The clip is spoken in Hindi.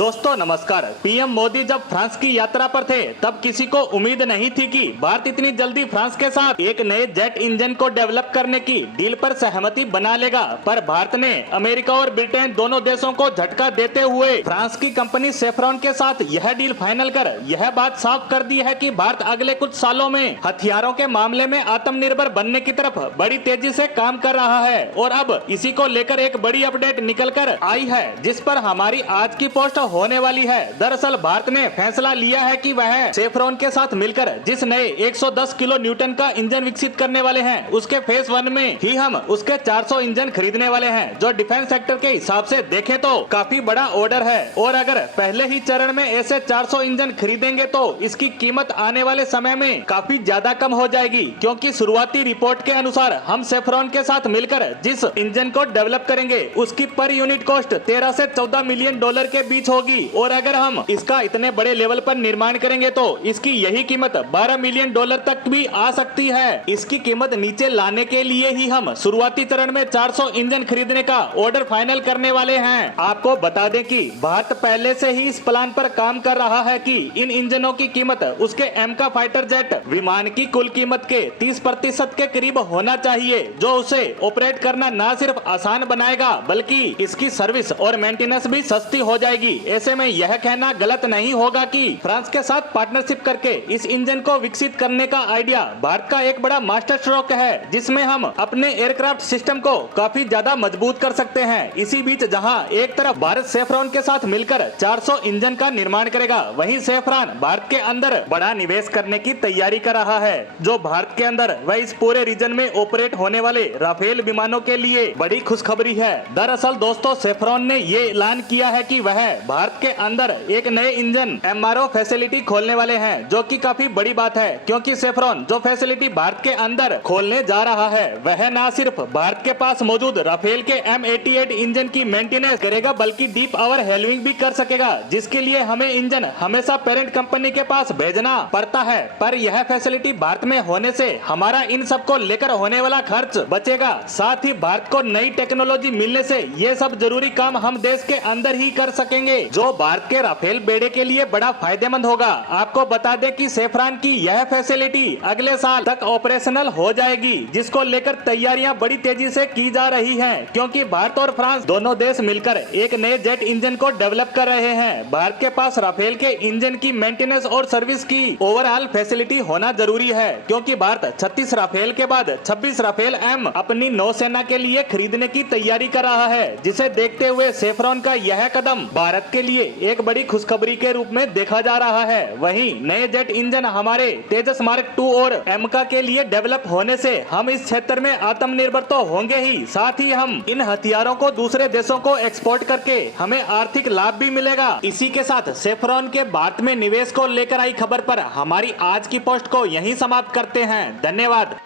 दोस्तों नमस्कार। पीएम मोदी जब फ्रांस की यात्रा पर थे तब किसी को उम्मीद नहीं थी कि भारत इतनी जल्दी फ्रांस के साथ एक नए जेट इंजन को डेवलप करने की डील पर सहमति बना लेगा। पर भारत ने अमेरिका और ब्रिटेन दोनों देशों को झटका देते हुए फ्रांस की कंपनी सेफ्रॉन के साथ यह डील फाइनल कर यह बात साफ कर दी है कि भारत अगले कुछ सालों में हथियारों के मामले में आत्मनिर्भर बनने की तरफ बड़ी तेजी से काम कर रहा है। और अब इसी को लेकर एक बड़ी अपडेट निकल कर आई है जिस पर हमारी आज की पोस्ट होने वाली है। दरअसल भारत ने फैसला लिया है कि वह सेफ्रॉन के साथ मिलकर जिस नए 110 किलो न्यूटन का इंजन विकसित करने वाले हैं उसके फेज 1 में ही हम उसके 400 इंजन खरीदने वाले हैं, जो डिफेंस सेक्टर के हिसाब से देखें तो काफी बड़ा ऑर्डर है। और अगर पहले ही चरण में ऐसे 400 इंजन खरीदेंगे तो इसकी कीमत आने वाले समय में काफी ज्यादा कम हो जाएगी, क्योंकि शुरुआती रिपोर्ट के अनुसार हम सेफ्रॉन के साथ मिलकर जिस इंजन को डेवलप करेंगे उसकी पर यूनिट कॉस्ट 13 से 14 मिलियन डॉलर के बीच होगी। और अगर हम इसका इतने बड़े लेवल पर निर्माण करेंगे तो इसकी यही कीमत 12 मिलियन डॉलर तक भी आ सकती है। इसकी कीमत नीचे लाने के लिए ही हम शुरुआती चरण में 400 इंजन खरीदने का ऑर्डर फाइनल करने वाले हैं। आपको बता दें कि भारत पहले से ही इस प्लान पर काम कर रहा है कि इन इंजनों की कीमत उसके एमका फाइटर जेट विमान की कुल कीमत के 30% के करीब होना चाहिए, जो उसे ऑपरेट करना न सिर्फ आसान बनाएगा बल्कि इसकी सर्विस और मेंटेनेंस भी सस्ती हो जाएगी। ऐसे में यह कहना गलत नहीं होगा कि फ्रांस के साथ पार्टनरशिप करके इस इंजन को विकसित करने का आइडिया भारत का एक बड़ा मास्टर स्ट्रोक है, जिसमें हम अपने एयरक्राफ्ट सिस्टम को काफी ज्यादा मजबूत कर सकते हैं। इसी बीच जहां एक तरफ भारत सेफ्रॉन के साथ मिलकर 400 इंजन का निर्माण करेगा, वहीं सेफ्रॉन भारत के अंदर बड़ा निवेश करने की तैयारी कर रहा है, जो भारत के अंदर व इस पूरे रीजन में ऑपरेट होने वाले राफेल विमानों के लिए बड़ी खुशखबरी है। दरअसल दोस्तों सेफ्रॉन ने ये ऐलान किया है कि वह भारत के अंदर एक नए इंजन एमआरओ फैसिलिटी खोलने वाले हैं, जो कि काफी बड़ी बात है, क्योंकि सेफ्रॉन जो फैसिलिटी भारत के अंदर खोलने जा रहा है वह न सिर्फ भारत के पास मौजूद राफेल के M88 इंजन की मेंटेनेंस करेगा बल्कि डीप आवर हेलविंग भी कर सकेगा, जिसके लिए हमें इंजन हमेशा पेरेंट कंपनी के पास भेजना पड़ता है। पर यह फैसिलिटी भारत में होने से हमारा इन सब को लेकर होने वाला खर्च बचेगा। साथ ही भारत को नई टेक्नोलॉजी मिलने से ये सब जरूरी काम हम देश के अंदर ही कर सकेंगे, जो भारत के राफेल बेड़े के लिए बड़ा फायदेमंद होगा। आपको बता दें कि सेफ्रॉन की यह फैसिलिटी अगले साल तक ऑपरेशनल हो जाएगी, जिसको लेकर तैयारियां बड़ी तेजी से की जा रही हैं, क्योंकि भारत और फ्रांस दोनों देश मिलकर एक नए जेट इंजन को डेवलप कर रहे हैं। भारत के पास राफेल के इंजन की मेंटेनेंस और सर्विस की ओवरऑल फैसिलिटी होना जरूरी है, क्योंकि भारत 36 राफेल के बाद 26 राफेल एम अपनी नौसेना के लिए खरीदने की तैयारी कर रहा है, जिसे देखते हुए सेफ्रॉन का यह कदम भारत के लिए एक बड़ी खुशखबरी के रूप में देखा जा रहा है। वहीं नए जेट इंजन हमारे तेजस मार्क 2 और एमका के लिए डेवलप होने से हम इस क्षेत्र में आत्मनिर्भर तो होंगे ही, साथ ही हम इन हथियारों को दूसरे देशों को एक्सपोर्ट करके हमें आर्थिक लाभ भी मिलेगा। इसी के साथ सेफ्रॉन के भारत में निवेश को लेकर आई खबर पर हमारी आज की पोस्ट को यहीं समाप्त करते हैं। धन्यवाद।